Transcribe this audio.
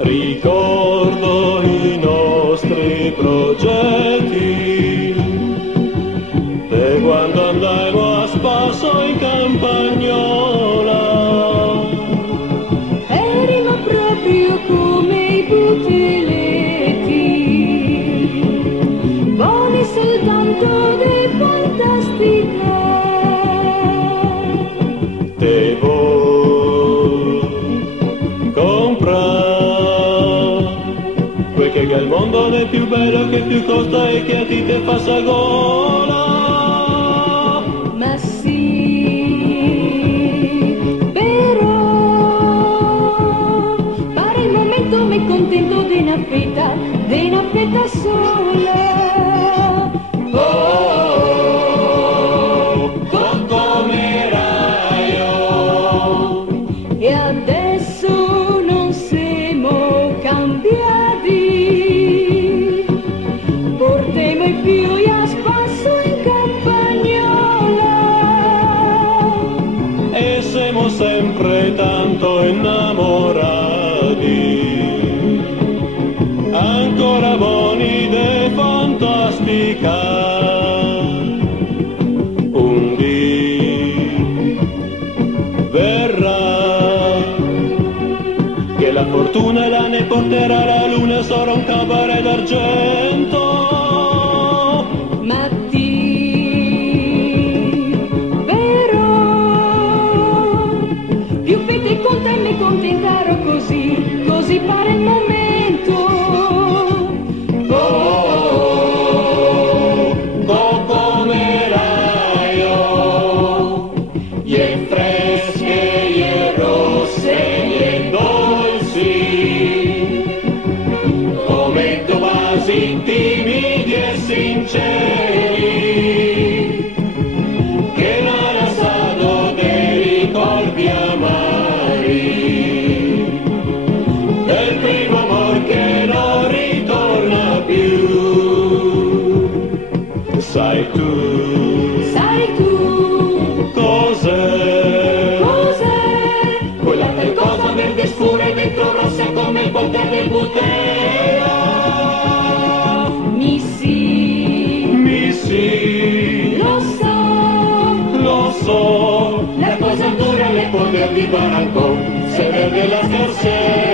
Ricordo i nostri progetti e quando andavo a spasso in campagnola erano proprio come i buteletti, buoni soltanto di fantastica. Devo comprare che il mondo è più bello, che più costa e che a ti te fa sa gola. Ma sì, però pare il momento mi contento di una fetta sola. Oh, coccomeraio. E adesso non siamo cambiati, portiamo i figli a spasso in campagnola E siamo sempre tanto innamorati, ancora buoni de fantastica. Un dì verrà che la fortuna la ne porterà la luna, sarà un cabaret d'argento. Ma ti, però più fette con te mi contenterò così, così pare il momento. Oh, coccomeraio, e fresche, e rosse, e dolci, come tu vasi timidi e sinceri, che non ha stato dei ricordi amari, del primo amor che non ritorna più. Sai tu cos'è? Quella bel cosa verde scura e dentro rossa come il potere del butera. Mi sì, lo so, la cosa dura le poter di barancò, se vede la scarsera.